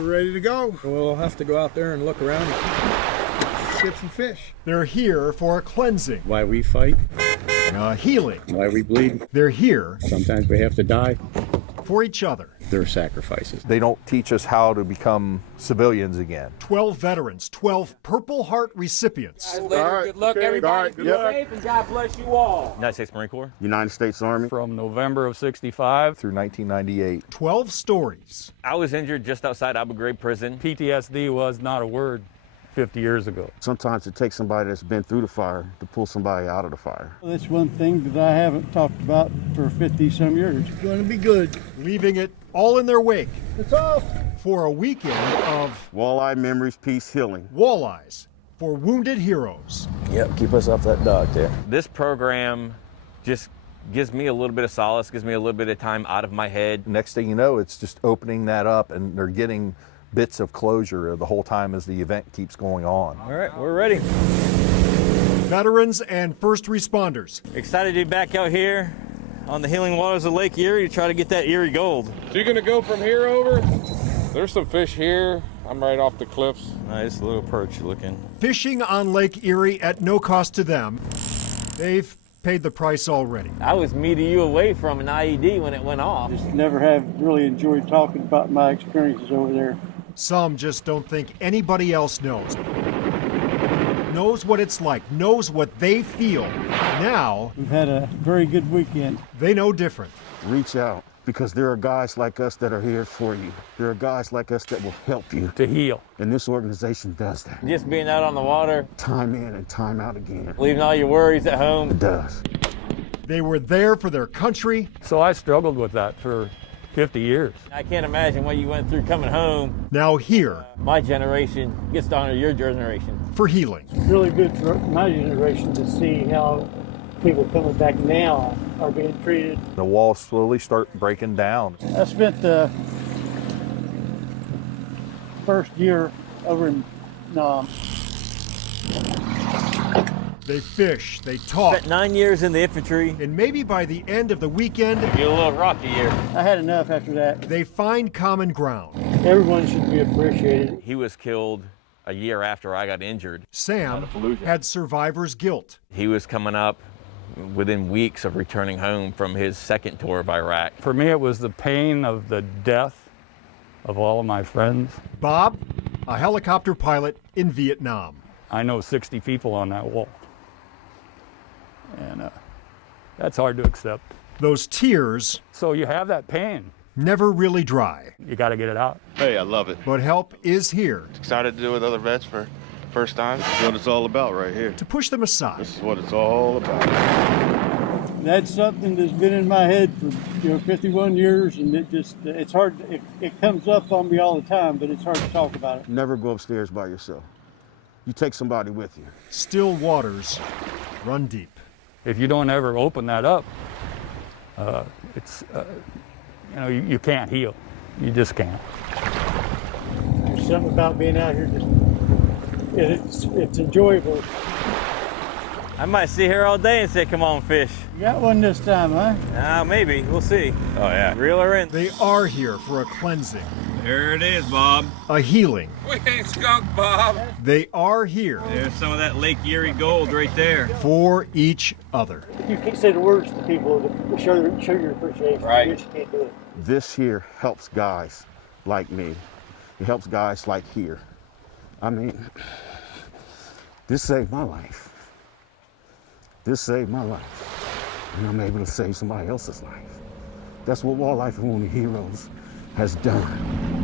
We're ready to go. We'll have to go out there and look around. Ship some fish. They're here for a cleansing, Why we fight, a healing. why we bleed. They're here Sometimes we have to die. for each other. They're sacrifices. They don't teach us how to become civilians again. 12 veterans, 12 Purple Heart recipients. Good luck, everybody. Be Yep. safe, and God bless you all. United States Marine Corps. United States Army. From November of '65. Through 1998. 12 stories. I was injured just outside Abu Ghraib prison. PTSD was not a word 50 years ago. Sometimes it takes somebody that's been through the fire to pull somebody out of the fire. That's one thing that I haven't talked about for 50-some years. It's going to be good. Leaving it all in their wake It's off. for a weekend of Walleye Memories, Peace, Healing. Walleyes for wounded heroes. Yep, keep us off that dock there. This program just gives me a little bit of solace, gives me a little bit of time out of my head. Next thing you know, it's just opening that up and they're getting bits of closure the whole time as the event keeps going on. All right, we're ready. Veterans and first responders. Excited to be back out here on the healing waters of Lake Erie to try to get that Erie gold. So you're gonna go from here over? There's some fish here. I'm right off the cliffs. Nice little perch looking. Fishing on Lake Erie at no cost to them. They've paid the price already. I was meeting you away from an IED when it went off. Just never have really enjoyed talking about my experiences over there. Some just don't think anybody else knows. Knows what it's like, knows what they feel. Now, We've had a very good weekend. they know different. Reach out, because there are guys like us that are here for you. There are guys like us that will help you. To heal. And this organization does that. Just being out on the water, Time in and time out again. leaving all your worries at home. It does. They were there for their country. So I struggled with that for 50 years. I can't imagine what you went through coming home. Now here My generation gets to honor your generation. for healing. It's really good for my generation to see how people coming back now are being treated. The walls slowly start breaking down. I spent the first year over in Nam. They fish, they talk, Spent 9 years in the infantry. and maybe by the end of the weekend, Get a little rocky here. I had enough after that. they find common ground. Everyone should be appreciated. He was killed a year after I got injured. Sam had survivor's guilt. He was coming up within weeks of returning home from his second tour of Iraq. For me, it was the pain of the death of all of my friends. Bob, a helicopter pilot in Vietnam. I know 60 people on that wall. And that's hard to accept. Those tears So you have that pain. never really dry, You got to get it out. Hey, I love it. but help is here Excited to do it with other vets for first time. This is what it's all about right here. to push them aside. This is what it's all about. That's something that's been in my head for 51 years, and it's hard. It comes up on me all the time, but it's hard to talk about it. Never go upstairs by yourself. You take somebody with you. Still waters run deep. If you don't ever open that up, it's, you can't heal. You just can't. There's something about being out here. It's enjoyable. I might sit here all day and say, come on, fish. You got one this time, huh? Maybe. We'll see. Oh, yeah. Reel her in. They are here for a cleansing, There it is, Bob. a healing. We ain't skunk, Bob. They are here There's some of that Lake Erie gold right there. for each other. You can't say the words to people to show your appreciation. Right. You just can't do it. This here helps guys like me. It helps guys like here. I mean, this saved my life. This saved my life. And I'm able to save somebody else's life. That's what Wildlife and Wounded Heroes has done.